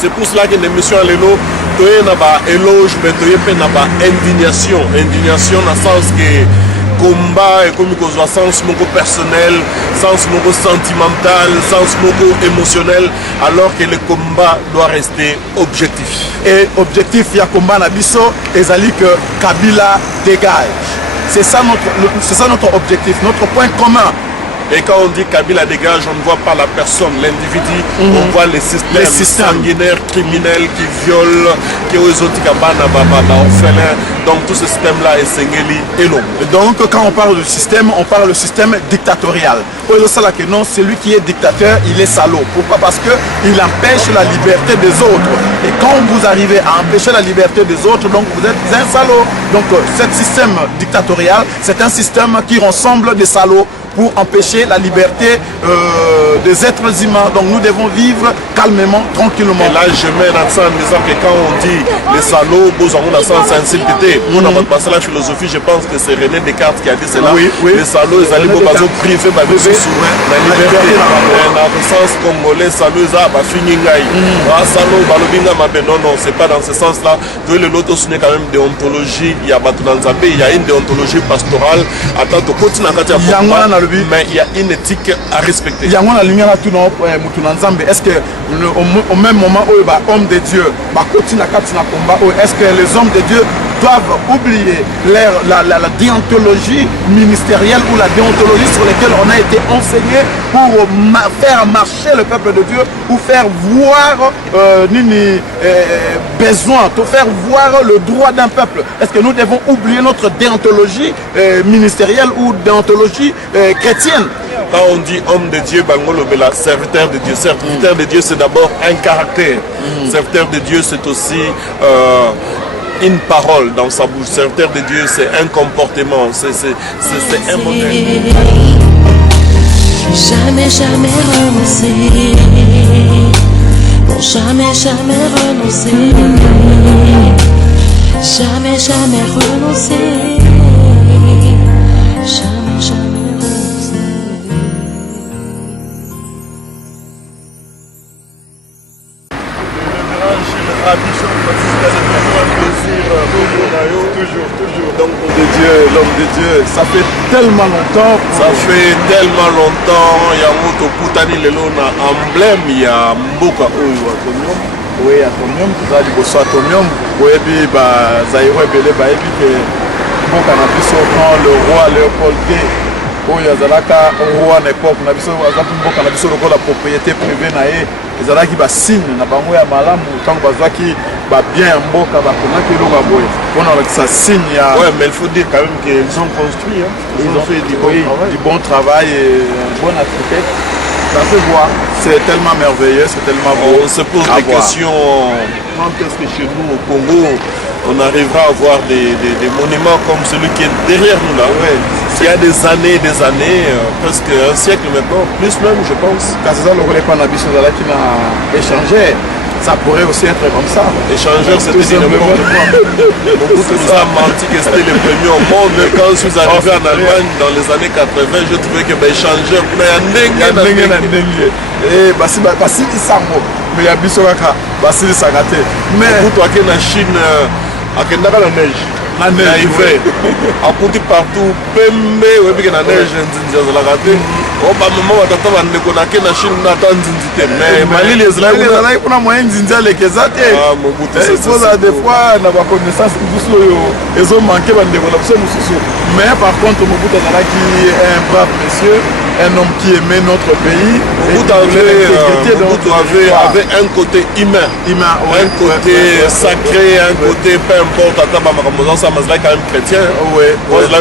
C'est pour cela que l'émission à l'élo, tu as éloge, mais tu as indignation. Indignation dans le sens que combat et comme il sens mon personnel, sens mon sentimental, sens mon émotionnel, alors que le combat doit rester objectif. Et objectif, il y a combat Nabiso, et ça dit que Kabila dégage. C'est ça notre objectif, notre point commun. Et quand on dit Kabila dégage, on ne voit pas la personne, l'individu, on voit les systèmes sanguinaires, criminels qui violent, qui ont orphelins. Donc tout ce système-là est Sengeli et long. Donc quand on parle du système, on parle du système dictatorial. Non, celui qui est dictateur, il est salaud. Pourquoi? Parce qu'il empêche la liberté des autres. Et quand vous arrivez à empêcher la liberté des autres, donc vous êtes un salaud. Donc ce système dictatorial, c'est un système qui rassemble des salauds pour empêcher la liberté des êtres humains. Donc nous devons vivre calmement, tranquillement. Et là, je mets l'accent en disant que quand on dit les salauds, on a sens sensibilité. On a passé la philosophie, je pense que c'est René Descartes qui a dit cela. Oui. Les salauds, ils allaient beaucoup privé, la liberté. Dans le sens congolais, salauds, non, non, c'est pas dans ce sens-là. Le loto, ce n'est quand même déontologie. Il y a une déontologie pastorale. Attends, tu continues à mais il y a une éthique à respecter. Est-ce que au même moment où homme de Dieu, est-ce que les hommes de Dieu doivent oublier la déontologie ministérielle ou la déontologie sur laquelle on a été enseigné pour faire marcher le peuple de Dieu, ou faire voir besoin, pour faire voir le droit d'un peuple? Est-ce que nous devons oublier notre déontologie ministérielle ou déontologie chrétienne? Quand on dit homme de Dieu, serviteur de Dieu. Serviteur de Dieu, c'est d'abord un caractère. Serviteur de Dieu, c'est aussi une parole dans sa bouche. Serviteur de Dieu, c'est un comportement, c'est un modèle. Jamais, jamais renoncer. Pour jamais, jamais renoncer. Jamais, jamais renoncer. Jamais, jamais renoncer. Toujours. Donc, l'homme de Dieu, ça fait tellement longtemps. Ça fait tellement longtemps. Il y a un Kutani Lelona emblème, il y a Mboka Oyo Atomium. Oui, Atomium, vous avez dit Atomium. Oui, puis Zaïro Ebele, que Mboka n'a plus quand le roi Léopold II. Il y a un roi à l'époque, la propriété privée. Il y a des signes, il y a bien mboka on a ça signe. Ouais, mais il faut dire quand même qu'ils ont construit. Ils ont fait du bon travail et un bon architecte. Ça se voit. C'est tellement merveilleux, c'est tellement beau. On se pose des questions. Quand est-ce que chez nous au Congo, on arrivera à voir des monuments comme celui qui est derrière nous là? Ouais. Il y a des années, presque un siècle maintenant, plus même je pense. Quand c'est ça le relais qu'on a qui n'a échangé, ça pourrait aussi être comme ça. Échangeur, c'était n'importe quoi. Beaucoup nous a menti que c'était le premier au monde. Mais quand je suis arrivé en Allemagne dans les années 80, je trouvais que échangeur, mais il y a mais il y a Bissokaka, Basili Sagate. Mais pour toi qui es en Chine, à Kendaka la neige. La neige, hiver. À côté partout, Pembe, oui, puis la neige, la raté. Oh, bah, maman, attends, on a qu'une Chine, on attend Nzinzite. Mais Mali, les Israéliens, on a moyen Nzinzite, les Kezate. Ah, mon goût, c'est ça. Des fois, on n'a pas connaissance, ils ont manqué de développement. Mais par contre, Mobutu Azala qui est un brave monsieur, un homme qui aimait notre pays. Mobutu avait un côté humain, un côté sacré, un côté peu importe. Ça m'a quand même chrétien. Oui. Cela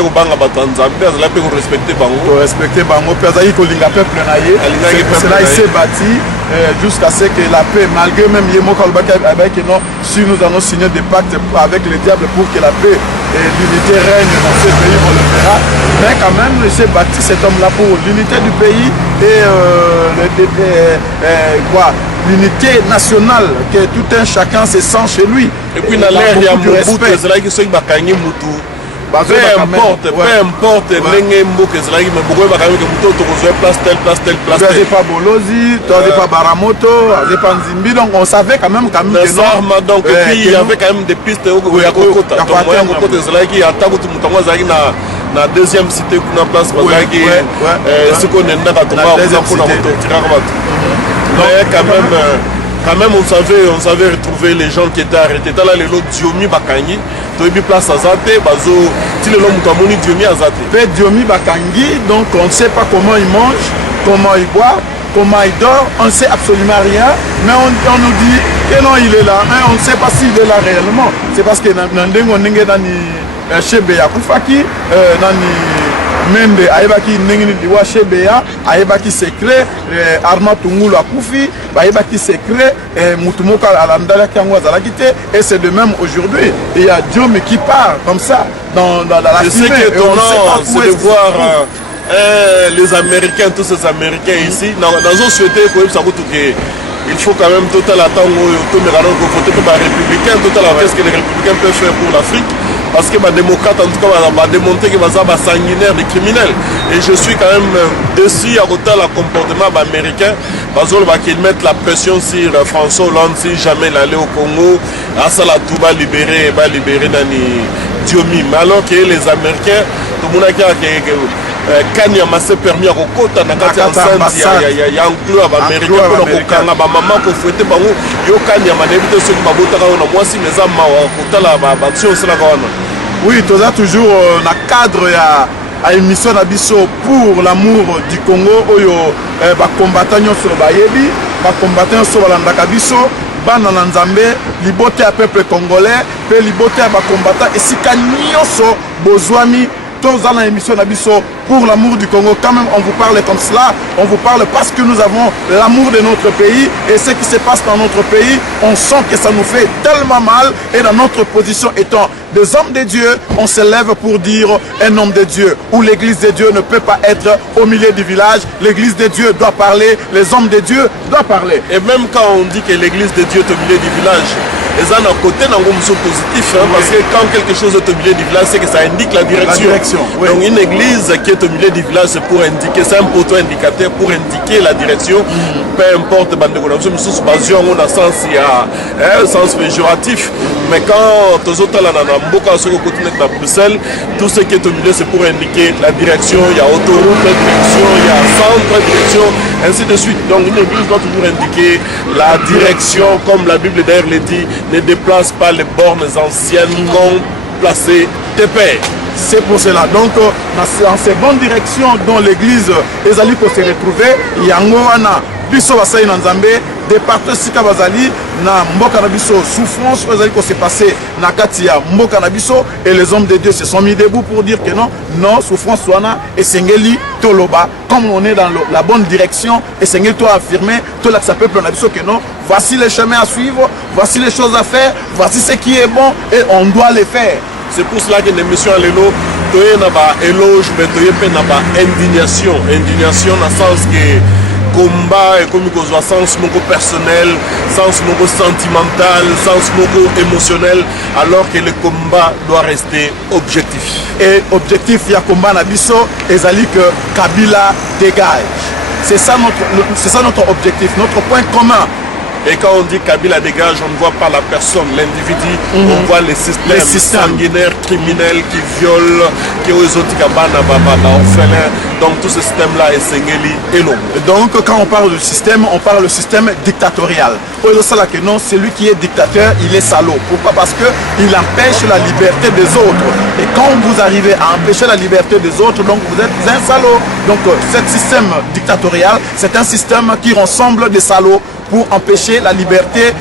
il s'est bâti jusqu'à ce que la paix, malgré même si nous allons signer des pactes avec le diable pour que la paix et l'unité règne dans ce pays, on le fera. Mais quand même, il s'est bâti cet homme-là pour l'unité du pays et l'unité nationale, que tout un chacun se sent chez lui. Et puis, dans l'air, il y a Mobutu, c'est là que ceux qui peu importe ndenge mboka ezalaki mais bokoyeba quand même que moto tokozwa place telle place pas Bolozi, pas Baramoto, pas Nzimbi, donc on savait quand même que non donc puis il y avait quand même des pistes ya kokota donc moyen kokota ezalaki ata kuti moto yango azalaki na deuxième cité kuna place bazalaki soki onendaka tomaza mpona kotortiraka bato mais quand même on savait retrouver les gens qui étaient arrêtés tala lelo Diomi bakangi toyebi place azate bazo ti lelo moto amoni Diomi azate pe Diomi bakangi donc on ne sait pas comment il mange, comment il boit, comment il dort, on ne sait absolument rien, mais on nous dit que non il est là, mais on ne sait pas s'il est là réellement. C'est parce que Nandengo Nenge Nani Chebeya Koufaki, Nani Mende Aïbaki Nengini Diwa Chebeya, Aïbaki secret, Arma Tungulu Akoufi, Aïbaki secret, Moutumoka Alandala Kiangwa Zalakite, et c'est de même aujourd'hui. Il y a Diomi qui part comme ça dans la fumée. Ce qui est étonnant, c'est de voir les Américains, tous ces Américains ici, dans un souhaité il faut quand même total attendre tout le monde voter pour les républicains, total qu'est-ce que les républicains peuvent faire pour l'Afrique, parce que les démocrates en tout cas va démontrer qu'ils sont sanguinaires, des criminels. Et je suis quand même déçu à côté le comportement américain, parce qu'ils mettent la pression sur François Hollande si jamais il allait au Congo, à ça la tout va libérer Nani Diomi. Mais alors que les Américains, tout le monde Kanyama s'est permis à Kokota na kati enceinte ya enclos américain pour kokanga ba maman ko fouetter bango yo Kanyama na éviter ceux qui babotaka na mwasi mais ama kotala ba action cela kana. Oui, toza toujours na cadre ya émission na biso pour l'amour du Congo oyo ba combattant nyonso bayebi ba combattant so balandaka biso bana na Nzambe libote ya peuple congolais pe libote ya ba combattant esika nyonso bozwami dans l'émission Nabiso pour l'amour du Congo. Quand même on vous parle comme cela, on vous parle parce que nous avons l'amour de notre pays et ce qui se passe dans notre pays, on sent que ça nous fait tellement mal et dans notre position étant des hommes de Dieu, on se lève pour dire un homme de Dieu où l'église de Dieu ne peut pas être au milieu du village, l'église de Dieu doit parler, les hommes de Dieu doivent parler. Et même quand on dit que l'église de Dieu est au milieu du village, les gens à côté n'ont pas positif parce que quand quelque chose est au milieu du village, c'est que ça indique la direction. Oui. Donc une église qui est au milieu du village, c'est pour indiquer, c'est un poteau indicateur pour indiquer la direction. Peu importe, on a un sens péjoratif. Mais quand tous autres là dans Bruxelles, tout ce qui est au milieu, c'est pour indiquer la direction. Il y a autoroute, direction, il y a centre, direction, ainsi de suite. Donc une église doit toujours indiquer la direction, comme la Bible d'ailleurs le dit, ne déplace pas les bornes anciennes qu'ont placé tes pères. C'est pour cela. Donc, dans ces bonnes directions dont l'église Ezali peut se retrouver, Yangoana, Biso Basai Nanzambe, département Sika Bazali, na Mboka Nabiso, souffrance qui s'est passé na Katia, Mboka Nabiso, et les hommes de Dieu se sont mis debout pour dire que non, souffrance Soana et Sengeli Toloba, comme on est dans la bonne direction, et Sengeli toi affirmé, tout là que ça peut prendre Nabiso que non, voici les chemins à suivre, voici les choses à faire, voici ce qui est bon, et on doit les faire. C'est pour cela que l'émission Alelo, tu as un éloge, mais tu as une indignation. Indignation dans le sens que combat et comme il y a un sens personnel, sens sentimental, sens émotionnel, alors que le combat doit rester objectif. Et objectif, il y a combat Nabiso, et Zali que Kabila dégage. C'est ça notre objectif, notre point commun. Et quand on dit Kabila dégage, on ne voit pas la personne, l'individu, on voit les systèmes sanguinaires, criminels qui violent, qui ont orphelins. Donc tout ce système-là est Sengeli et l'homme. Donc quand on parle du système, on parle du système dictatorial. Non, celui qui est dictateur, il est salaud. Pourquoi? Parce qu'il empêche la liberté des autres. Et quand vous arrivez à empêcher la liberté des autres, donc vous êtes un salaud. Donc ce système dictatorial, c'est un système qui rassemble des salauds pour empêcher la liberté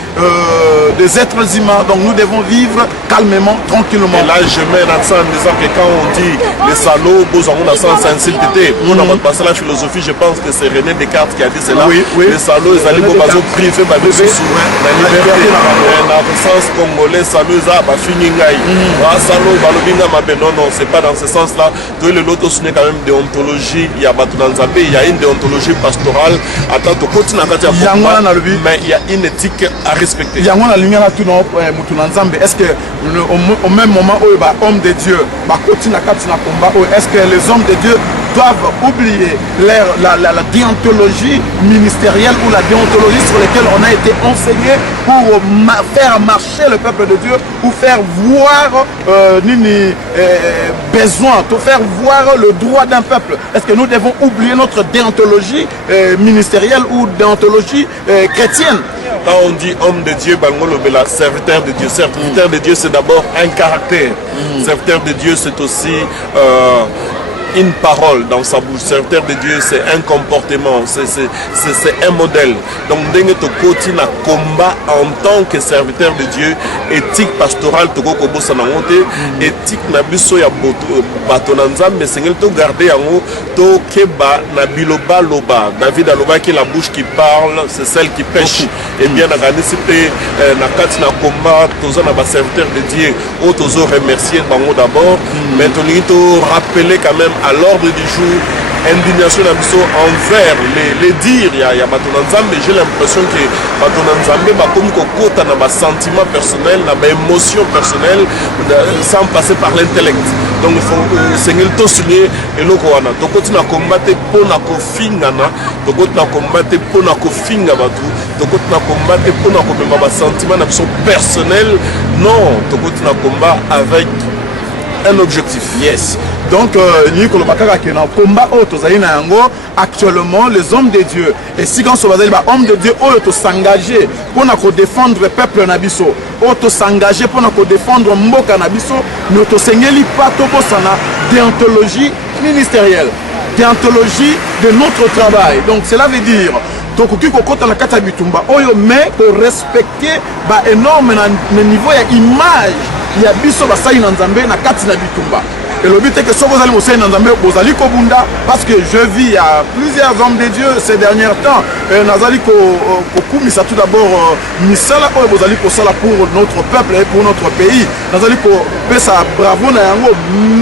des êtres humains. Donc nous devons vivre calmement, tranquillement. Et là je mets un accent en disant que quand on dit les salauds, on a sens insulté. On a passé la philosophie, je pense que c'est René Descartes qui a dit cela. Oui. Les salauds, ils allaient priver la liberté. Dans le sens congolais, salauds, non, c'est pas dans ce sens-là. L'autre, ce n'est quand même déontologie. Il y a une déontologie pastorale. Attends, tu continues à mais il y a une éthique à respecter. Est-ce que au même moment où homme de Dieu, est-ce que les hommes de Dieu doivent oublier la déontologie ministérielle ou la déontologie sur laquelle on a été enseigné pour faire marcher le peuple de Dieu ou faire voir besoin, pour faire voir le droit d'un peuple? Est-ce que nous devons oublier notre déontologie ministérielle ou déontologie chrétienne? Quand on dit homme de Dieu, serviteur de Dieu. Serviteur de Dieu, c'est d'abord un caractère. Serviteur de Dieu, c'est aussi une parole dans sa bouche. Serviteur de Dieu, c'est un comportement, c'est un modèle. Donc, dengue to koti na combat en tant que serviteur de Dieu, éthique pastorale to kobo sanangote, éthique na biso ya bato na nzambe, sengel to garder yango to keba na biloba loba. David aloba qui la bouche qui parle, c'est celle qui pêche. Et bien na ganisi pe na kati na combat toza na ba serviteur de Dieu, o tozo remercier bango d'abord, mais to lingi to rappeler quand même à l'ordre du jour, indignation envers les dires. Il y a Batonanzambe, j'ai l'impression que Batonanzambe va comme kokota na ba sentiment personnel, na ba émotion personnelle, sans passer par l'intellect. Donc il faut Seigneur to souligner et loko wana. To continue à combattre pour na kofingana, to continue à combattre pour na kofinga batu, to continue à combattre pour na komema ba sentiment na biso personnel. Non, to continue à combattre avec un objectif. Yes. Donc, actuellement, les hommes de Dieu, et si quand on va dire hommes de Dieu, ils s'engager pour défendre le peuple Nabiso, ils s'engager pour défendre Mboka Nabiso, nous ne sommes pas déontologie ministérielle, déontologie de notre travail. Donc, cela veut dire mais pour respecter énorme niveau et image, il y a biso basai na nzambe na kati na bitumba. Et le but est que si vous allez au sein de nzambe, vous allez kobunda, parce que je vis à plusieurs hommes de Dieu ces derniers temps. Nazali kokumisa tout d'abord misala ou vous allez kosala pour notre peuple et pour notre pays. Nazali ko pesa bravo na yango,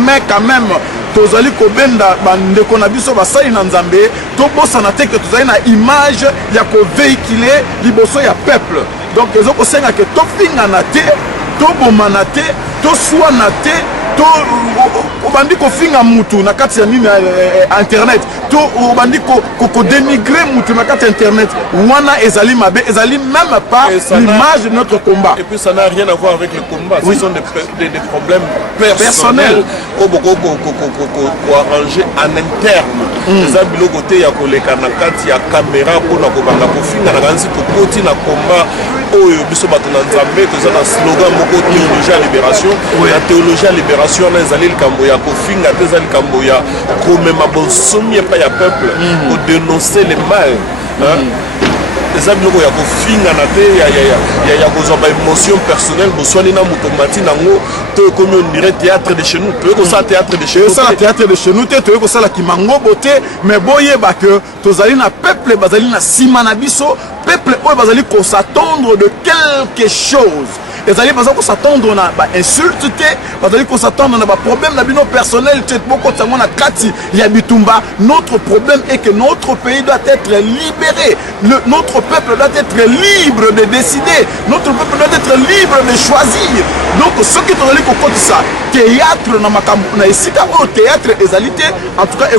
mais quand même tozali kobenda bandeko na biso basai na nzambe, to bosana te que tozali na image ya ko véhiculer liboso ya peuple. Donc les autres senga que to finga na te, to bomana te, to soana te, to obandi ko finga mutu na kati ya nini internet, to obandi ko dénigrer mutu na kati internet, wana ezali mabe, ezali même pas l'image de notre combat. Et puis ça n'a rien à voir avec le combat, ce sont des problèmes personnels qu'on arranger en interne. Les abilo côté ya koleka na kati ya caméra pour na kobanga ko finga na ganzi to koti na combat oyo biso bato na nzambe toza na slogan moko théologie à libération. La théologie à libération na ezali likambo ya kofinga te ezali likambo ya komema bonsomi epai ya peuple pour dénoncer le mal. Les amis ya kofinga na te ya kozwa ba émotion personnelle boswani na mutomati nango to comme on dirait théâtre de chez nous. To ça théâtre de chez nous. Ça théâtre de chez nous te to ça la kimango boté mais boyeba que tozali na peuple bazali na sima na biso peuple oyo bazali ko s'attendre de quelque chose. Les alliés vont s'attendre à insulter, ils s'attendre à problème personnel. Notre problème est que notre pays doit être libéré. Notre peuple doit être libre de décider. Notre peuple doit être libre de choisir. Donc, ce qui est ça, théâtre, en tout cas, et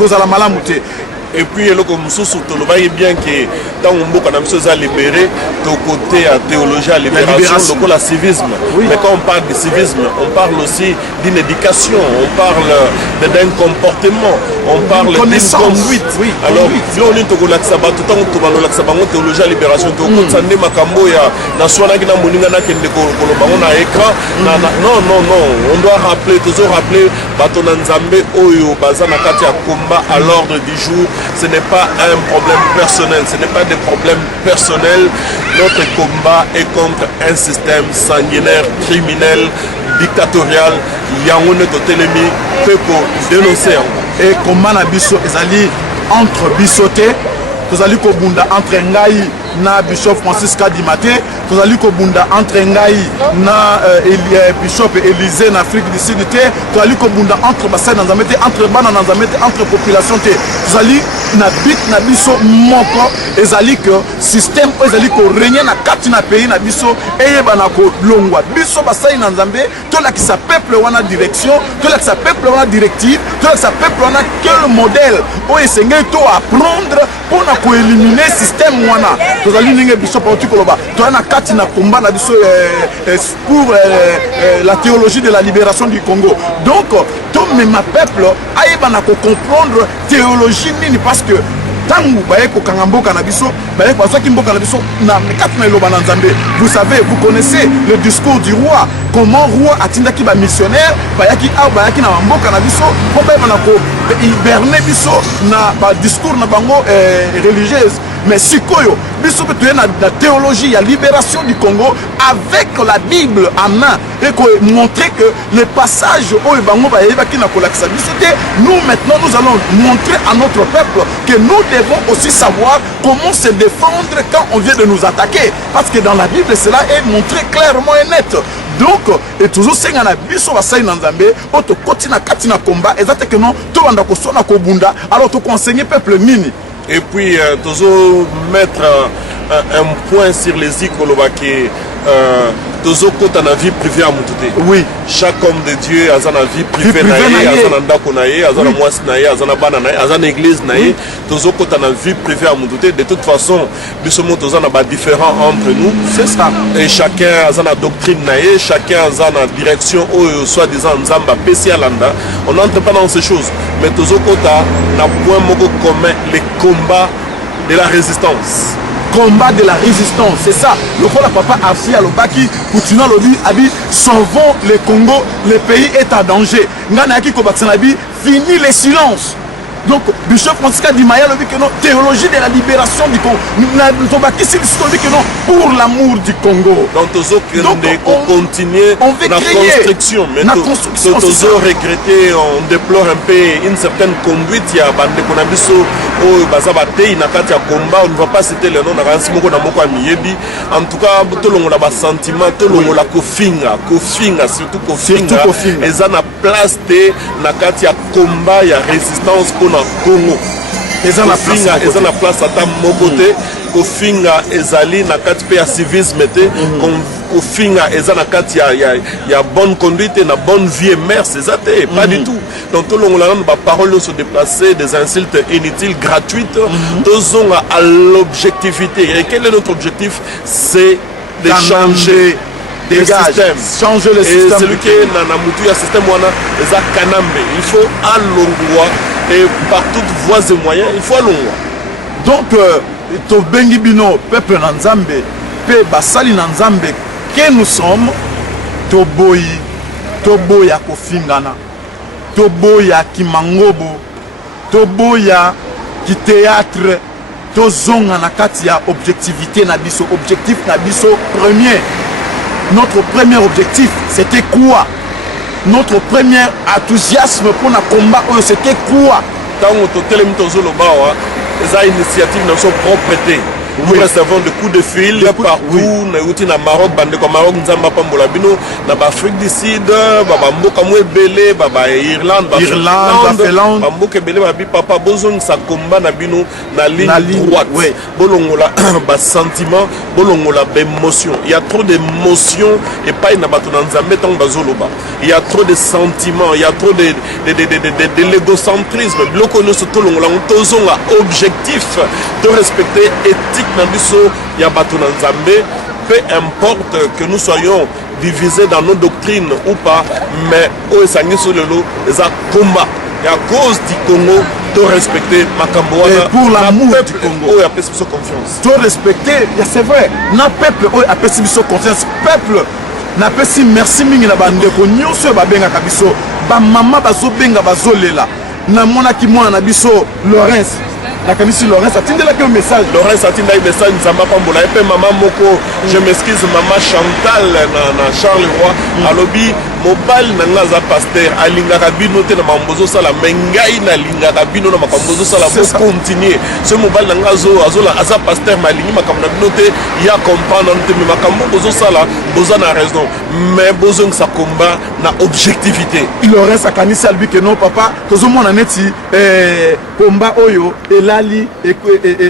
et puis le Mususu to le bien que tant on beaucoup a libéré de côté à théologie à libération le la civisme. Mais quand on parle de civisme, on parle aussi d'une éducation, on parle d'un comportement, on parle d'une conduite. Alors si on est au Laxaba tout temps to balo Laxaba théologie à libération to ko tsande makambo ya na swana kina moninga na kende ko bango na écran non on doit rappeler toujours rappeler bato na nzambe oyo bazana kati ya combat à l'ordre du jour. Ce n'est pas un problème personnel, ce n'est pas des problèmes personnels. Notre combat est contre un système sanguinaire, criminel, dictatorial. Yangoune Totelemi peut dénoncer. Et comment na biso ezali entre bisoté, tozali ko bunda entre ngai na Bishop Francis Kadimate, tozali ko bunda entre ngai na Bishop Élysée na Afrique du Sud te, tozali ko bunda entre bassin dans zamete, entre bana dans zamete, entre population te, tozali na bit na biso moko ezali que système ezali ko régner na kati na pays na biso eyebana ko longwa biso basali na nzambe to la ki sa peuple wana direction to la ki sa peuple wana directive to la ki sa peuple wana quel modèle o esengeli to apprendre pour na ko éliminer système wana tozali ninge biso parti koloba to na kati na combat na biso pour la théologie de la libération du Congo. Donc tout même peuple ayebana ko comprendre théologie nini parce que tangu baye ko kangamboka na biso baye ko soki mboka na biso na kati na loba na nzambe. Vous savez, vous connaissez le discours du roi, comment roi atindaki ba missionnaire bayaki a bayaki na mboka na biso po baye bana ko hiberner biso na ba discours na bango religieuse. Mais sikoyo biso que tu es na théologie la libération du Congo avec la Bible en main et qu'on montrer que les passages où nous maintenant nous allons montrer à notre peuple que nous devons aussi savoir comment se défendre quand on vient de nous attaquer, parce que dans la Bible cela est montré clairement et net. Donc et toujours c'est na biso basai na nzambe auto kotina katina combat exactement que non to banda ko sona ko bunda alors to conseiller peuple nini. Et puis, toujours mettre un point sur les Ikolobaki, toujours quand on a vie privée à Moutouté. Oui. Chaque homme de Dieu a une vie privée, a un ndako naye, a un mois naye, a un bana naye, a une église naye. Toujours quand on a vie privée à Moutouté. De toute façon, nous sommes tous différents entre nous. C'est ça. Et chacun a une doctrine naye, chacun a une direction ou soi-disant Nzamba Pessialanda. On n'entre pas dans ces choses. Mais toujours quand on a un point commun, les combats de la résistance. Combat de la résistance, c'est ça. Le rôle à papa Arsi Alobaki, Poutine Lobi, Abi, sauvons le Congo, le pays est en danger. Nganaki Kobatsanabi, fini les silences. Donc, Bishop Francisca Dimaya dit que non, théologie de la libération du Congo. Nous avons dit que non, pour l'amour du Congo. Donc, on continue la construction. Mais nous avons regretté, on déplore un peu une certaine conduite. Il y a des Konabiso, on ne va pas citer le nom de en tout cas, tout le monde a un sentiment, tout le monde a Kofinga, surtout Kofinga. Et ça a place de Nakatia combat, il y a résistance pour Congo. Eza na place à ta mokote kofinga ezali na kati pe ya civisme te kofinga eza na kati ya bonne conduite na bonne vie et mœurs c'est ça pas du tout. Donc tout le monde a parole se déplacer des insultes inutiles gratuites tous à l'objectivité. Et quel est notre objectif? C'est de changer le système. Changer le système. Et celui qui est dans le système eza kanambe. Il faut à l'ongwa. Et par toutes voies et moyens, il faut aller loin. Donc, to bengi bino peuple nanzambe, pe basali nanzambe, que nous sommes, to boya kofingana, to boya ki mangobo, to boya ki théâtre, to zonga na kati ya objectivité na biso, objectif na biso premier. Notre premier objectif, c'était quoi? Notre premier enthousiasme pour le combat, c'était quoi? Tant que les initiatives ne sont propreté. Nous recevons des coups de fil partout. Nous sommes au Maroc, Maroc, Afrique du Sud, Irlande, papa Bozon sa combat na bino na ligne droite. Bolongola ba sentiment, bolongola ba émotion. Il y a trop d'émotions et pas na bato na nzambe tant bazoloba. Il y a trop de sentiments, il y a trop de l'égocentrisme. Bloko no soto longola tozonga objectif de respecter éthique na biso ya bato na nzambe. Peu importe que nous soyons divisés dans nos doctrines ou pas, mais au Sangiso Lelo, les combat. Et à cause du Congo, de respecter Makamboana. Pour l'amour du Congo. Il y a confiance. De respecter, c'est vrai. Na peuple, il y a confiance. Peuple, na pesi merci mingi na bandeko nyonso babenga kabiso. Ba mama bazo benga bazo lela. Na mona ki mwana na biso Laurence. La commission Laurence a-t-il un message? Laurence a-t-il un message? Nzamba et puis maman Moko, je m'excuse, maman Chantal, na Charles Roy, à lobby. mobali na nga za pasteur alingaka bino te na mambozo sala mengai na lingaka bino na makambozo sala pour continuer ce mobali na nga aza pasteur malingi makambo na bino te ya comprendre te mais makambo bozo sala boza na raison mais bozo sa combat na objectivité il aurait sa kanisa lui que non papa tozo mona neti combat oyo elali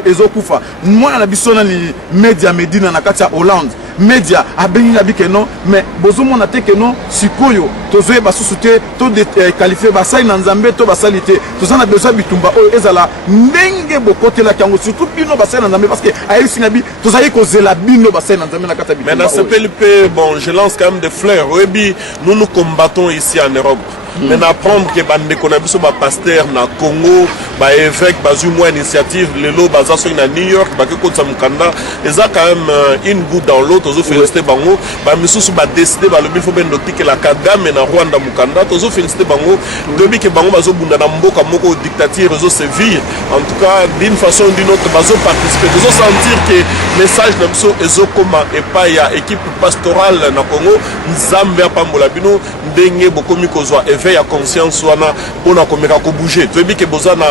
ezokufa mwana na biso na ni media Medina na kati ya Hollande média abengi na bike non mais bozo mona te que non sikoyo tozoye basusu te to de qualifier basai na nzambe to basali te tozana besoin bitumba oyo ezala ndenge bokotela kango surtout bino basai na nzambe parce que ayi sinabi tozayi kozela bino basai na nzambe na kata bitumba mais dans ce PLP bon je lance quand même des fleurs oui nous combattons ici en Europe mais apprendre que bandeko na biso ba pasteur na Congo ba évêque bazui moi initiative lelo bazaso na New York ba ke kotsa mukanda eza quand même une goutte dans l'autre ozo féliciter bango ba misusu ba décider ba lobi fo ben notike la Kagame na Rwanda mukanda tozo féliciter bango debi ke bango bazo bunda na mboka moko dictature ozo sévir en tout cas d'une façon ou d'une autre bazo participer ozo sentir que message na biso ezo koma et pas ya équipe pastorale na Congo nzambe apambola bino ndenge bokomi kozwa ya conscience wana pona komeka ko bouger toyebi ke bozana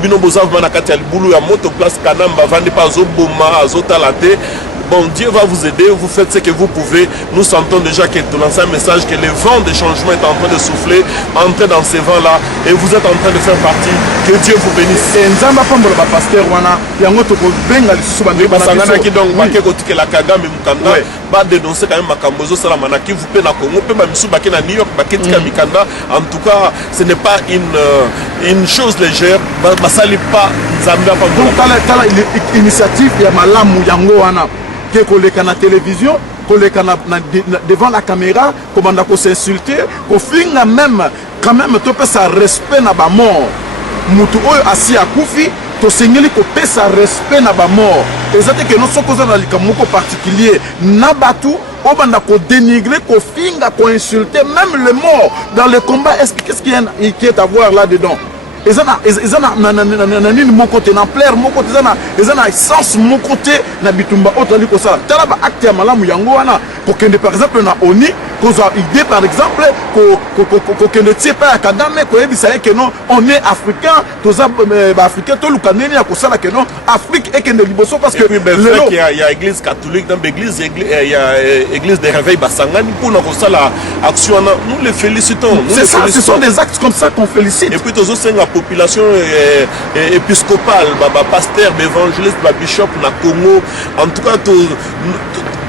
bino bozava na kati ya libulu ya moto place kanamba vandi pas zoboma azotalate. Bon, Dieu va vous aider, vous faites ce que vous pouvez. Nous sentons déjà que tu lances un message que le vent de changement est en train de souffler, entrez dans ces vents-là et vous êtes en train de faire partie. Que Dieu vous bénisse. Et nzamba pambo la pasteur wana yango to ko benga lisusu bande basangana ki donc ba ke ko tikela Kagame mukanda ba dénoncer quand même makambozo sala manaki vous pe na Congo pe ba misu ba ke na New York ba ke tika mikanda. En tout cas, ce n'est pas une chose légère. Ba sali pas nzamba pambo. Donc tala initiative ya malamu yango wana. Koleka na télévision, koleka devant la caméra, commanda ko s'insulter, ko finga même quand même to pesa respect na ba mort. Mutu oyo asi akufi, to sengeli ko pesa respect na ba mort. Ezate que non soko za na likamoko particulier na batu obanda ko dénigrer, ko finga, ko insulter même le mort dans le combat. Qu'est-ce qui est à voir là-dedans? Ezana nini mon côté na plaire mon côté ezana essence mon côté na bitumba otali ko sala tala ba acte ya malamu yango wana ko kende par exemple na ONU ko za idée par exemple ko kende tie pa ya Kagame ko ebisa que non on est africain toza ba africain to lukaneni ya ko sala que non Afrique et kende liboso parce que il y a église catholique dans l'église il y a église des réveils basangani pour na ko sala action nous les félicitons. C'est ça, ce sont des actes comme ça qu'on félicite. Et puis tozo senga population épiscopale, pasteur, évangéliste, bishop na Congo. En tout cas,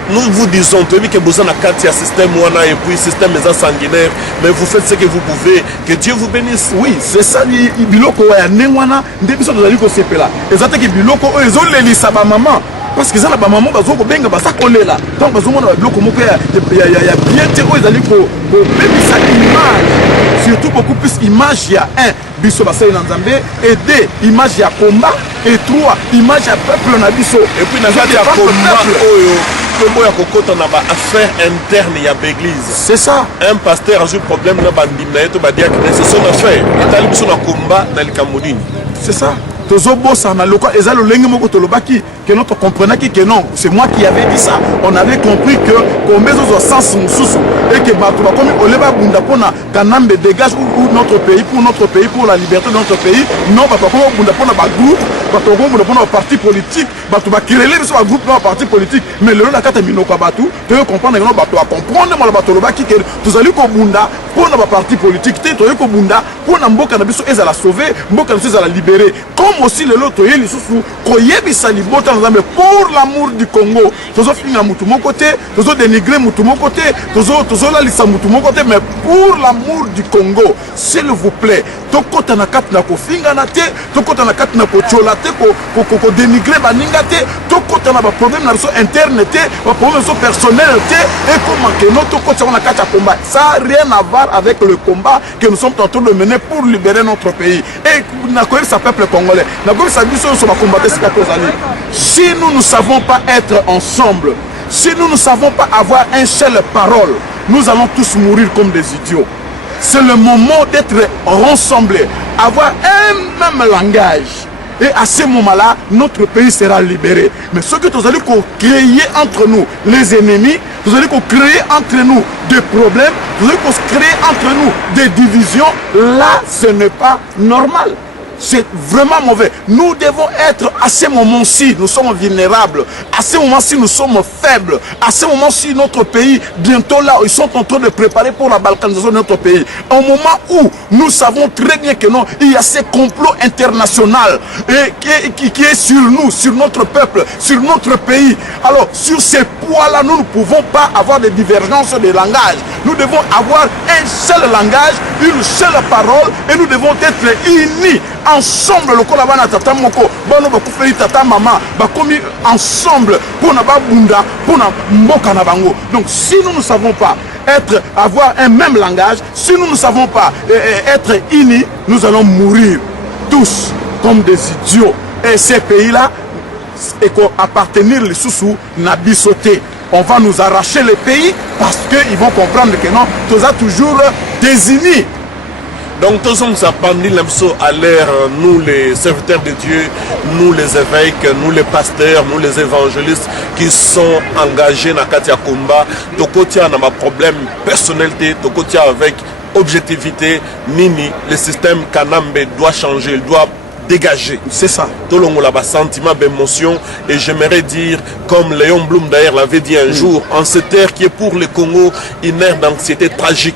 nous vous disons que vous avez un système et puis système sanguinaire, mais vous faites ce que vous pouvez. Que Dieu vous bénisse. Oui, c'est ça. Biloko ya nengwana ndebiso tozali ko sepela. Ezate ki biloko oyo ezolelisa ba maman. Parce que ça na ba maman bazoko benga basa kolela. Donc bazomona biloko moko ya bien te oyo ezali ko bebisa image. Surtout beaucoup plus image ya 1 biso basai na nzambe et 2 image ya combat et 3 image ya peuple na biso et puis na kati ya combat oyo kombo ya kokota na ba affaire interne ya l'église. C'est ça. Un pasteur a eu problème na bandim na yeto ba dire que c'est son affaire. Etali biso na combat na likamodini. C'est ça. Tozobosa na loka ezalo lenge moko tolobaki que non comprenait que non c'est moi qui avais dit ça. On avait compris que kombezo zo sens mususu et que batuba comme oleba bunda pona kanambe dégage ou notre pays pour la liberté de notre pays. Non batuba comme bunda pona ba groupe batuba comme bunda pona parti politique batuba kirele biso ba groupe na parti politique mais le na kata minoko batu te comprendre que non batuba comprendre mal batolobaki que tozali ko bunda pona ba parti politique te to ko bunda pona mboka na biso ezala sauver mboka na biso ezala libérer comme aussi le loto yeli susu koyebisa libota nzambe pour l'amour du Congo tozo finga mutu mon côté tozo dénigrer mutu mon côté tozo la lisa mutu mon côté mais pour l'amour du Congo s'il vous plaît tokota na kati na ko finga na te tokota na kati na ko chola te ko dénigrer baninga te tokota na ba problème na biso interne te ba problème so personnel te et comment que non tokota na kati ya combat ça a rien à voir avec le combat que nous sommes en train de mener pour libérer notre pays et na ko sa peuple congolais. Si nous ne savons pas être ensemble, si nous ne savons pas avoir une seule parole, nous allons tous mourir comme des idiots. C'est le moment d'être rassemblés, avoir un même langage, Et à ce moment-là, notre pays sera libéré. Mais ce que nous allons créer entre nous, les ennemis, nous allons créer entre nous des problèmes, nous allons créer entre nous des divisions, là, ce n'est pas normal. C'est vraiment mauvais. Nous devons être, à ce moment-ci, nous sommes vulnérables. À ce moment-ci, nous sommes faibles. À ce moment-ci, notre pays, bientôt là, ils sont en train de préparer pour la balkanisation de notre pays. Au moment où nous savons très bien que non, il y a ces complots internationaux qui est sur nous, sur notre peuple, sur notre pays. Alors, sur ces poids-là, nous ne pouvons pas avoir de divergences de langage. Nous devons avoir un seul langage, une seule parole, et nous devons être unis ensemble. Le kolabana tata moko, bano bakufeli tata mama, bakomi ensemble pour na babunda, pour na mboka na bango. Donc si nous ne savons pas avoir un même langage, si nous ne savons pas être unis, nous allons mourir tous comme des idiots. Et ces pays-là, appartenir les sous-sous n'a bisoté. On va nous arracher les pays parce qu'ils vont comprendre que non, tous a toujours désigné. Donc, tous sommes appendus à l'ère, nous les serviteurs de Dieu, nous les évêques, nous les pasteurs, nous les évangélistes qui sont engagés dans Katia Kumba. Tokotia n'a pas problème personnalité, Tokotia avec objectivité, Nini, le système Kanambe doit changer, il doit dégager. C'est ça. Tout le monde a un sentiment d'émotion et j'aimerais dire, comme Léon Blum d'ailleurs l'avait dit un jour, en cette ère qui est pour le Congo une ère d'anxiété tragique.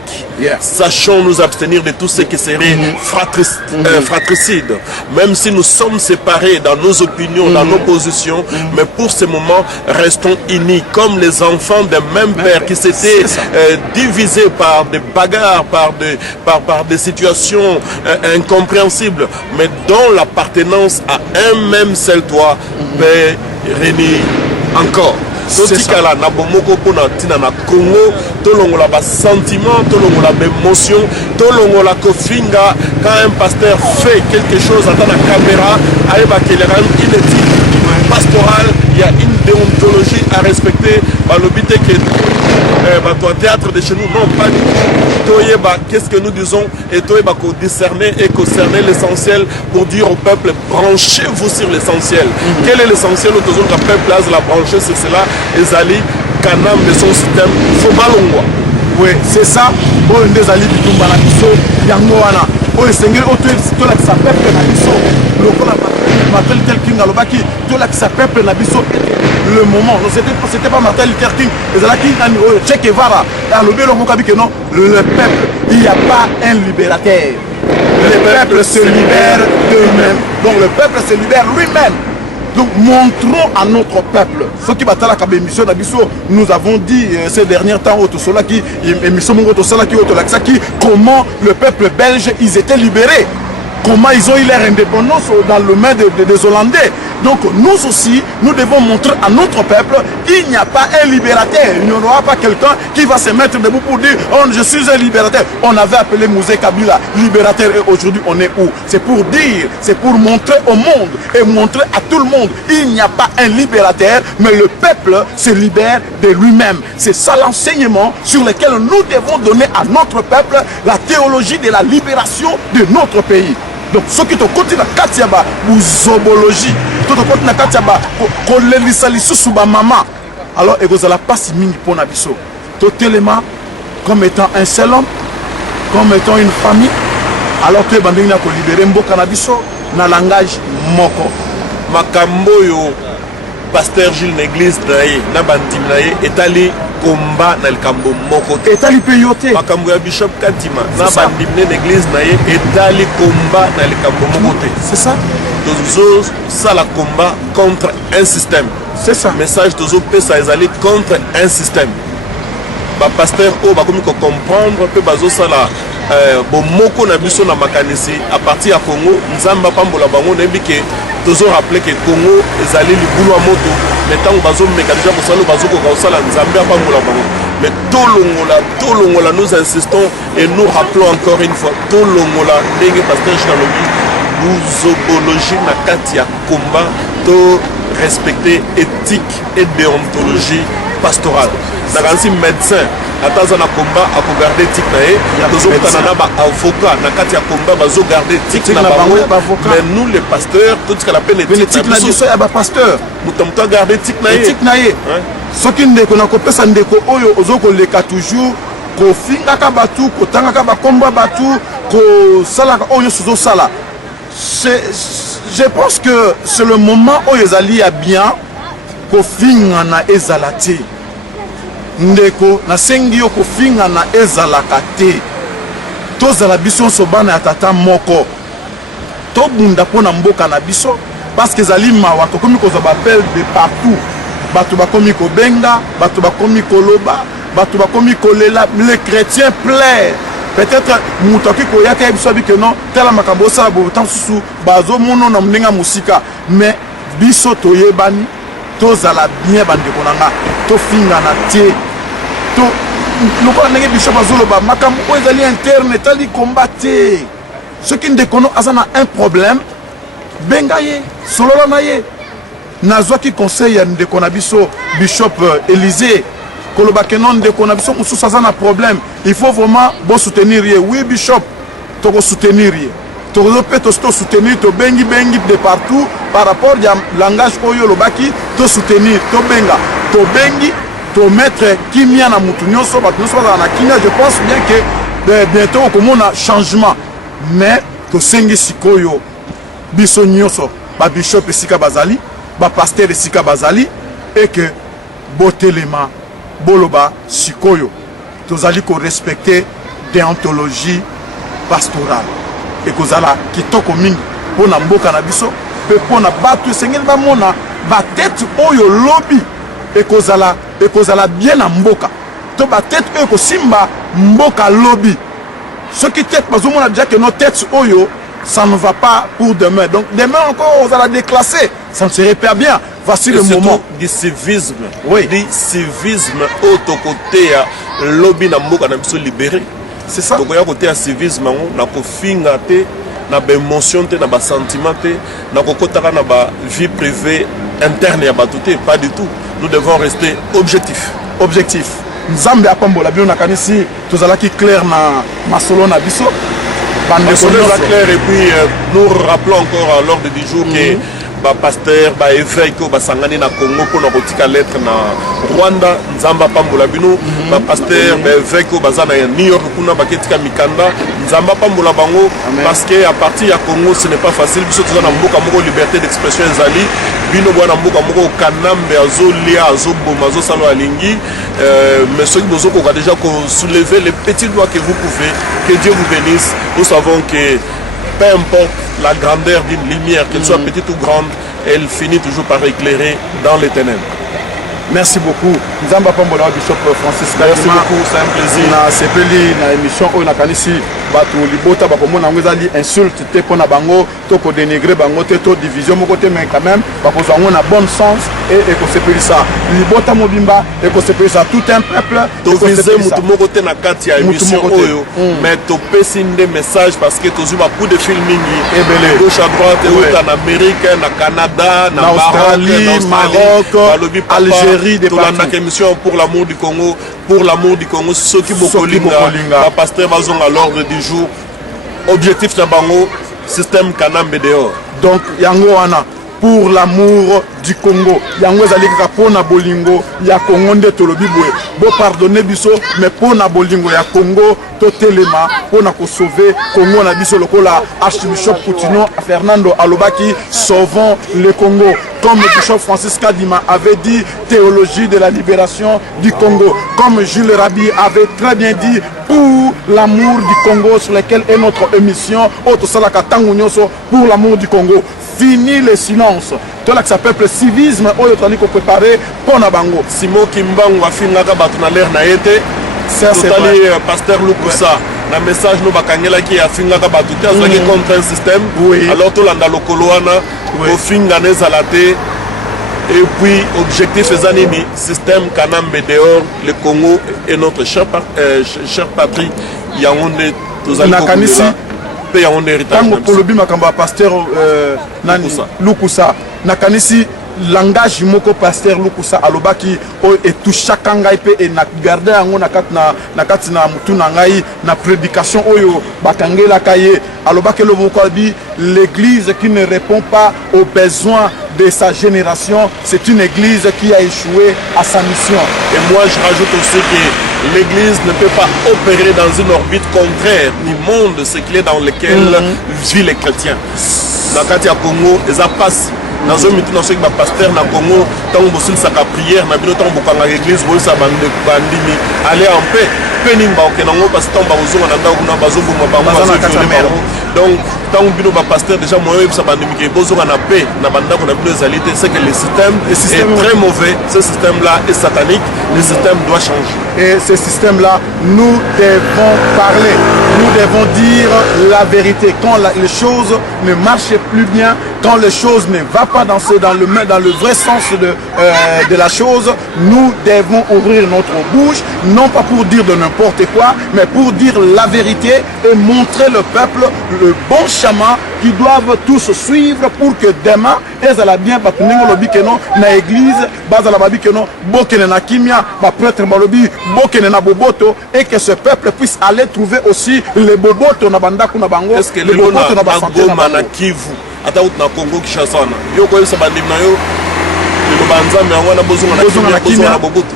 Sachons nous abstenir de tout ce qui serait fratricide. Même si nous sommes séparés dans nos opinions, dans nos positions, mais pour ce moment, restons unis comme les enfants d'un même père qui s'étaient divisés par des bagarres, par des situations incompréhensibles, mais dont l'appartenance à un même seul toit peut régner encore. Totikala na bomoko pona tina na Congo, tolongola ba sentiment, tolongola ba émotion, tolongola kofinga quand un pasteur fait quelque chose à la caméra, aïba qu'il a une éthique pastorale, il y a une déontologie à respecter. Le but est que le théâtre de chez nous, non pas du tout. Qu'est-ce que nous disons et discerner et concerner l'essentiel pour dire au peuple, branchez-vous sur l'essentiel. Quel est l'essentiel? Le peuple la brancher sur cela. Ezali, Kanam de son système, faut malongwa. Oui, c'est ça. Oh, Ndezali Bitumba na biso, Yangoana. Oh, Seigneur, oh, tu l'as sa peuple na biso. Le kola Martin Luther King à l'obaki, tu l'as sa peuple na biso. Le moment, c'était pas Martin Luther King, Ezala King, Che Guevara. Alors, le peuple, il n'y a pas un libérateur. Le peuple se libère d'eux-mêmes. Donc, le peuple se libère lui-même. Donc montrons à notre peuple ce qui battent la émission d'Abisso. Nous avons dit ces derniers temps comment le peuple belge ils étaient libérés, comment ils ont eu leur indépendance dans le main des Hollandais. Donc nous aussi, nous devons montrer à notre peuple qu'il n'y a pas un libérateur. Il n'y aura pas quelqu'un qui va se mettre debout pour dire oh, je suis un libérateur. On avait appelé Mosé Kabila libérateur et aujourd'hui on est où? C'est pour dire, c'est pour montrer au monde et montrer à tout le monde il n'y a pas un libérateur, mais le peuple se libère de lui-même. C'est ça l'enseignement sur lequel nous devons donner à notre peuple la théologie de la libération de notre pays. Donc ce qui te continue à Katiaba ou zobologie, tout te continue à Katiaba kolelisa lisusu ba mama. Alors ekozala passe mingi pour nabiso. Totalement comme étant un seul homme, comme étant une famille. Alors que bandingi na ko libérer mboka nabiso na langage moko. Makambo yo pasteur Gilles l'église naye na bandim naye etali combat na likambo moko etali peyote makambo ya bishop Katima na bandim l'église naye etali combat na likambo moko te. C'est ça. Tozo ça la combat contre un système. C'est ça. Message tozo pesa ezali contre un système. Ba pasteur o ba komi ko comprendre pe bazo sala bomoko na biso na makanisi à partir ya Congo nzamba pambola bango na bike tozo rappeler que Congo ezali libulu ya moto mais tant bazo meka déjà ko sala bazo ko sala nzamba pambola bango mais tolongola nous insistons et nous rappelons encore une fois tolongola ndenge pasteur Chalobi buzobologie na kati ya combat to respecter éthique et déontologie pastorale. Dans un médecin, ataza na combat akogarde tik na ye tozokutana na baavocat na kati ya combat bazogarde tik na bango mais nous les pasteurs totikala pene tik na biso ya bapasteur moto moto agarde tik na ye soki ndeko na kopesa ndeko oyo ozokoleka toujours kofingaka batu kotangaka bakombo ya batu kosalaka oyo nyonso ozosala je pense que c'est le moment oyo ezali ya bien kofingana ezala te ndeko nasengi yo kofingana ezalaka te tozala biso nyonso bana ya tata moko tobunda mpo na mboka na biso parce que ezali mawa tokomi kozwa bapele de partout bato bakomi kobenga bato bakomi koloba bato bakomi kolela les chrétiens plaire peut-être moto akoki koyaka ye biso abi ke non tala makambo osala botan susu bazomona na ndenge ya mosika mais biso toyebani tozala bien bandeko na nga tofingana te lokola ndenge bishop azoloba makambo oyo ezali interne etali komba te soki ndeko no aza na un problème benga ye solola na ye nazwaki conseil ya ndeko na biso bishop Élysée koloba ke non ndeko na biso mosusu aza na problème il faut vraiment bosoutenir ye oui bishop tokosoutenir ye tokozo mpe tosoutenir tobengi de partout par rapport ya langage oyo olobaki tosoutenir tobenga tobengi tomettre kimia na mutu nyonso bato nyonso bazala na kimia je pense bien que bientôt okomona changement mais tosengi sikoyo biso nyonso babishop esika bazali bapaster esika bazali et que botelema boloba sikoyo tozali korespecte déontologie pastorale ekozala kitoko mingi mpo na mboka na biso mpe mpo na bato esengeli bamona batete oyo lobi ekozala bien na mboka to batete oyo ekosimba mboka lobi soki tete bazomona déjà que nos têtes oyo ça ne va pas pour demain donc demain encore ozala déclassé ça ne serait pas bien voici le moment du civisme oui du civisme auto côté ya lobi na mboka na biso libéré c'est ça tokoya côté ya civisme na kofinga te na ba émotion te na ba sentiment te na kokotaka na ba vie privée interne ya bato te pas du tout nous devons rester objectif nzambe apambola bino nakanisi tozalaki clair na masolo na biso masolo clair et puis nous rappelons encore à l'ordre du jour que pasteur évêque basangani na Congo pour na kotika lettre na Rwanda nzamba pambola bino pasteur évêque bazana ya New York kuna baketika mikanda nzamba pambola bango parce que à partir ya Congo ce n'est pas facile biso tozana mboka moko liberté d'expression ezali bino bwana mboka moko kanambe azolia azoboma azosalo alingi mais ceux qui vous ont déjà soulevé les petits doigts que vous pouvez que Dieu vous bénisse nous savons que peu importe la grandeur d'une lumière, qu'elle soit petite ou grande, elle finit toujours par éclairer dans les ténèbres. Merci beaucoup. Nzamba Pambola, Bishop Francis. Merci beaucoup, c'est un plaisir. Na sepeli na émission oyo na kanisi batu libota bakomona ngo ezali insulte te pona bango to ko dénigrer bango te to division moko te mais quand même bakozwa ngo na bon sens et ko sepeli ça libota mobimba et ko sepeli ça tout un peuple to viser mutu moko te na kati ya émission oyo mais to pesi des messages parce que to zuma coup de filming ebele gauche à droite et en Amérique na Canada na Australie Maroc Algérie de la émission pour l'amour du Congo ceux qui bokolinga pasteur bazong à l'ordre du jour objectif na bango système Kanambe dehors donc yango wana pour l'amour du Congo yango ezali kaka pona bolingo ya Congo nde tolobi boye bo pardonner biso mais pona bolingo ya Congo totelema pona ko sauver Congo na biso lokola Archbishop Coutinho Fernando alobaki sauvons le Congo comme le bishop Francis Kadima avait dit théologie de la libération du Congo comme Jules Rabi avait très bien dit pour l'amour du Congo sur lequel est notre émission Auto Salaka Tango Nyonso pour l'amour du Congo. Fini le silence. Tout là que ça peuple civisme oyo tandis qu'on préparer pour na bango. Simo Kimbangu afingaka batu na l'air na été. Ça c'est vrai. Pasteur Lukusa na message no bakangela ki afingaka batu te azaki contre un système. Oui. Alors to landa lokolo wana ofinga nezala te. Et puis objectif ezanini système Kanambe dehors le Congo est notre cher patrie Yaoundé tozali nakanisi pe Yaoundé héritage tango polobi makambo ya pasteur nani Lukusa nakanisi langage moko pasteur Lukusa alobaki o etouchaka ngai pe e na garder yango na kati na mutu na ngai na prédication oyo bakangela kaye alobaki le moko dit l'église qui ne répond pas aux besoins de sa génération, c'est une église qui a échoué à sa mission. Et moi je rajoute aussi que l'église ne peut pas opérer dans une orbite contraire du monde, ce qu'il est dans lequel vivent les chrétiens. Dans le cas Congo, ils passent. Dans un minute, dans ce que pasteur na Congo, tant que sa prière, na bino tant que l'église, vous savez, bandimi, aller en paix. Pening ba okenango parce que tant ba ozonga na ndako na bazobo ma donc tant que bino ba pasteur déjà moyo ça bandimi ke bozonga na paix na bandako na bino ezalité c'est que le système est très mauvais. Ce système là est satanique. Le système doit changer. Et ce système là, nous devons parler, nous devons dire la vérité. Quand les choses ne marchent plus bien, quand les choses ne vont pas dans le vrai sens de la chose, nous devons ouvrir notre bouche, non pas pour dire de n'importe quoi, mais pour dire la vérité et montrer le peuple le bon chemin qui doivent tous suivre pour que demain, ils allaient bien batuningo lobi que non, na église, bazala babi que non, bokene na kimia, ba prêtre balobi, bokene na boboto, et que ce peuple puisse aller trouver aussi les boboto na bandaku na bango. Est-ce que les boboto na basanté na bango? Kivu, ata ut na Congo Kinshasa na, yo ko yesa bandim na yo, le banza me angwana bozonga na kimia, boboto.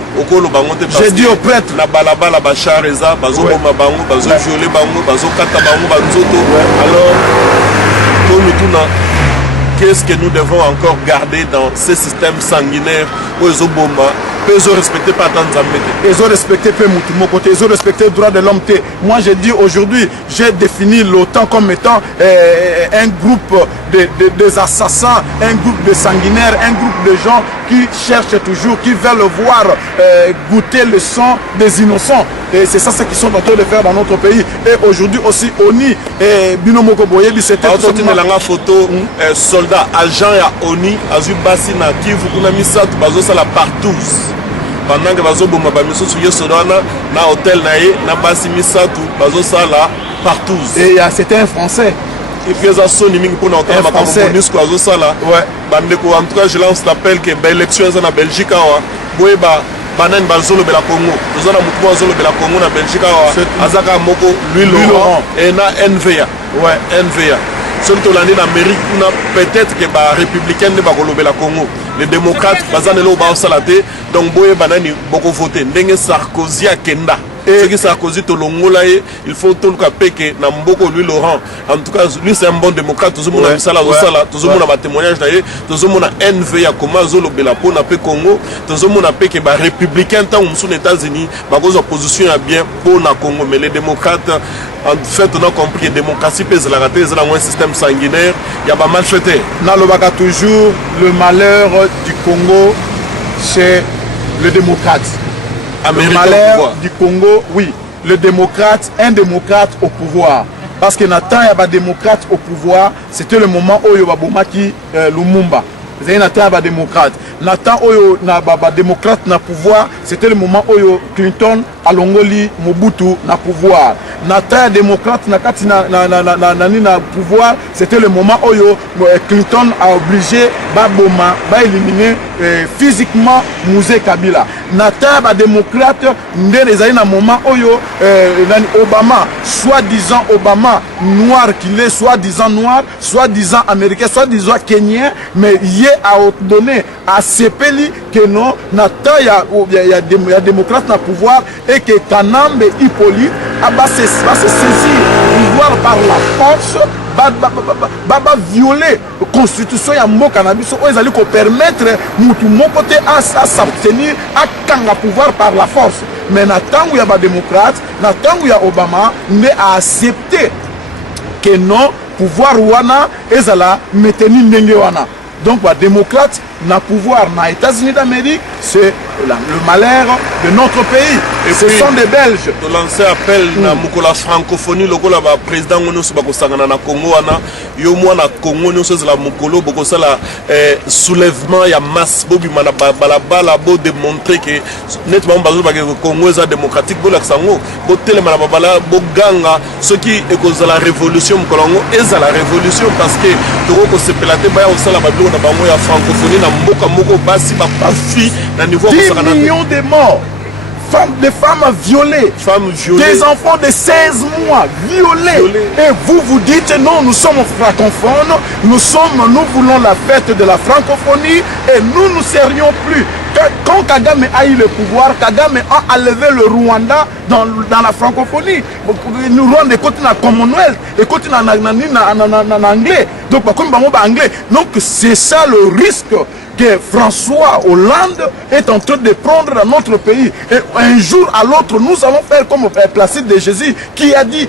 J'ai dit au prêtre la balabala bachar eza bazoboma bango bazo violer bango bazo kata bango banzoto. Alors pour nous tout qu'est-ce que nous devons encore garder dans ce système sanguinaire où ils ont bomba, ils ont respecté pas tant de ils ont respecté peu mon côté, ils ont respecté le droit de l'homme. Moi j'ai dit aujourd'hui, j'ai défini l'OTAN comme étant un groupe des assassins, un groupe de sanguinaires, un groupe de gens qui cherchent toujours, qui veulent voir goûter le sang des innocents. Et c'est ça ce qu'ils sont en train de faire dans notre pays. Et aujourd'hui aussi, ONI et Binomoko Boyebi, c'était une photo soldat, agent et ONI, Azubasi na Kivu, kuna misat, bazo sa la partouze. Pendant que bazo bomba bamiso suye sodana, na hôtel nae, na basi misatu, bazo sa la partouze. Et c'était un Français. Et puis ils ont sonné pour nous entendre ma communiste quoi zo ça là. Ouais. Bandeko en tout cas je lance l'appel que belle élection en Belgique wa. Boyeba banan bazolo bela Congo. Nous avons mutuwa bazolo bela Congo na Belgique wa. Azaka moko lui Laurent et na NVA. Ouais, NVA. Celui qui est en Amérique, peut-être que les républicains ne vont pas le Congo. Les démocrates, ils vont pas le donc ils vont voter. Ndenge Sarkozy a Kenda. Ce qui Sarkozy il faut tout le cas que Namboko lui Laurent. En tout cas, lui c'est un bon démocrate. Tout le monde a ça, tout le monde a témoignage d'ailleurs. Tout le monde a NVA comment Zolo Belapo na pe Congo. Tout le monde a pe que les républicains tant aux États-Unis, ils ont position bien pour na Congo. Mais les démocrates, en fait, on a compris que la démocratie peut se la rater, c'est un système sanguinaire. Il y a pas mal fait. Nalobaka toujours le malheur du Congo, c'est le démocrate. Le malheur du Congo, oui, le démocrate, un démocrate au pouvoir. Parce que Nathan y a un démocrate au pouvoir, c'était le moment où il y a Bomaki Lumumba. Vous avez Nathan y a un démocrate. Nathan où il y a un démocrate au pouvoir, c'était le moment où Clinton a Longoli Mobutu na pouvoir. Nathan démocrate na pouvoir, c'était le moment où Clinton a obligé Baboma à éliminer physiquement Mouzé Kabila. Nathan démocrate ndé na moment où Obama, soi-disant Obama noir qu'il est, soi-disant noir, soi-disant américain, soi-disant kenyan, mais il a donné à Sepeli que non, Nathan il y a démocrate na pouvoir et que Kanambe Hippolyte va se saisir pouvoir par la force, va violer la constitution ya mboka na biso ils allaient permettre mutu moko te à s'abstenir à kanga pouvoir par la force. Mais Nathan où il y a ba démocrate, Nathan où il y a Obama ne a accepté que non pouvoir wana ezala maintenir ndenge wana. Donc, les démocrates na pouvoir na États-Unis d'Amérique, c'est le malheur de notre pays. Et ce sont des Belges. De lancer appel na mukola francophonie lokola ba président ngono so bakosangana na Congo wana yo mwana Congo nyonso la mukolo bokosala soulèvement ya masse bobi mana balabala bo démontrer que nettement bazo ba Congo est démocratique bo laksango bo telema na bala bo ganga ce qui est la révolution mukolongo est la révolution parce que toko ko sepelate ba ya osala ba bilo na bango ya francophonie na mboka moko basi ba pafi na niveau 10 millions de morts. Des femmes violées, des enfants de 16 mois violés. Et vous vous dites non, nous sommes francophones, nous voulons la fête de la francophonie et nous ne serions plus. Quand Kagame a eu le pouvoir, Kagame a enlevé le Rwanda dans la francophonie. Nous rendons des côtés dans le Commonwealth, des côtés en anglais. Donc, anglais. Donc, c'est ça le risque que François Hollande est en train de prendre dans notre pays. Et un jour à l'autre, nous allons faire comme Placide de Jésus qui a dit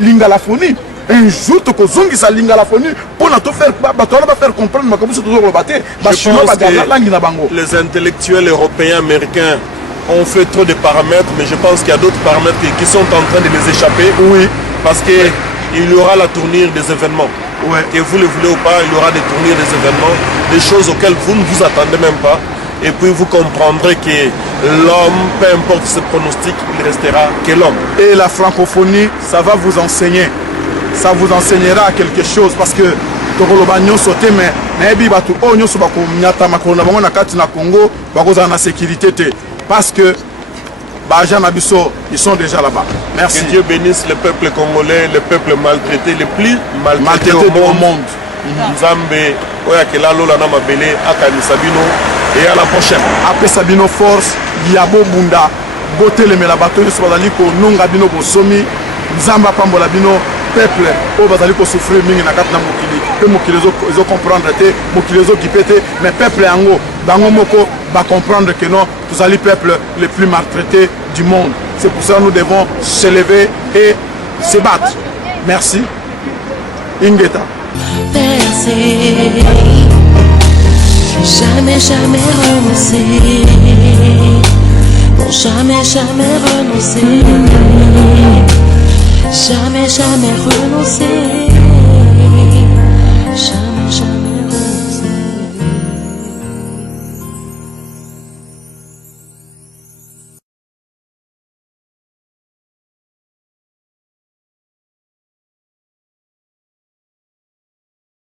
l'ingalaphonie. Un jour, tu as sa l'ingalaphonie pour nous faire comprendre que les intellectuels européens, américains ont fait trop de paramètres, mais je pense qu'il y a d'autres paramètres qui sont en train de les échapper. Oui. Parce qu'il y aura la tournure des événements. Ouais. Que vous le voulez ou pas, il y aura des tournures des événements, des choses auxquelles vous ne vous attendez même pas. Et puis vous comprendrez que l'homme, peu importe ses pronostics, il restera que l'homme. Et la francophonie, ça va vous enseigner. Ça vous enseignera quelque chose parce que parce que ils sont déjà là-bas. Merci. Que Dieu bénisse le peuple congolais, le peuple maltraité, le plus maltraité au monde. Nzambe, oyakela lola na mabele akanisa bino et à la prochaine. Après Sabino Force, Yabo Bunda, Boteleme la bateau de Swazaliko, Nonga Bino Bosomi, Nzamba Pambola Bino, peuple, au Bazaliko souffrir mingi na katna mokili. Pe mokili zo comprendre te, mokili zo kipete, mais peuple ango, bango moko va comprendre que non, tous les peuples les plus maltraités du monde. C'est pour ça que nous devons se lever et se battre. Merci. Ingeta. Percer, jamais, jamais renoncer. Non, jamais, jamais renoncer. Jamais, jamais renoncer.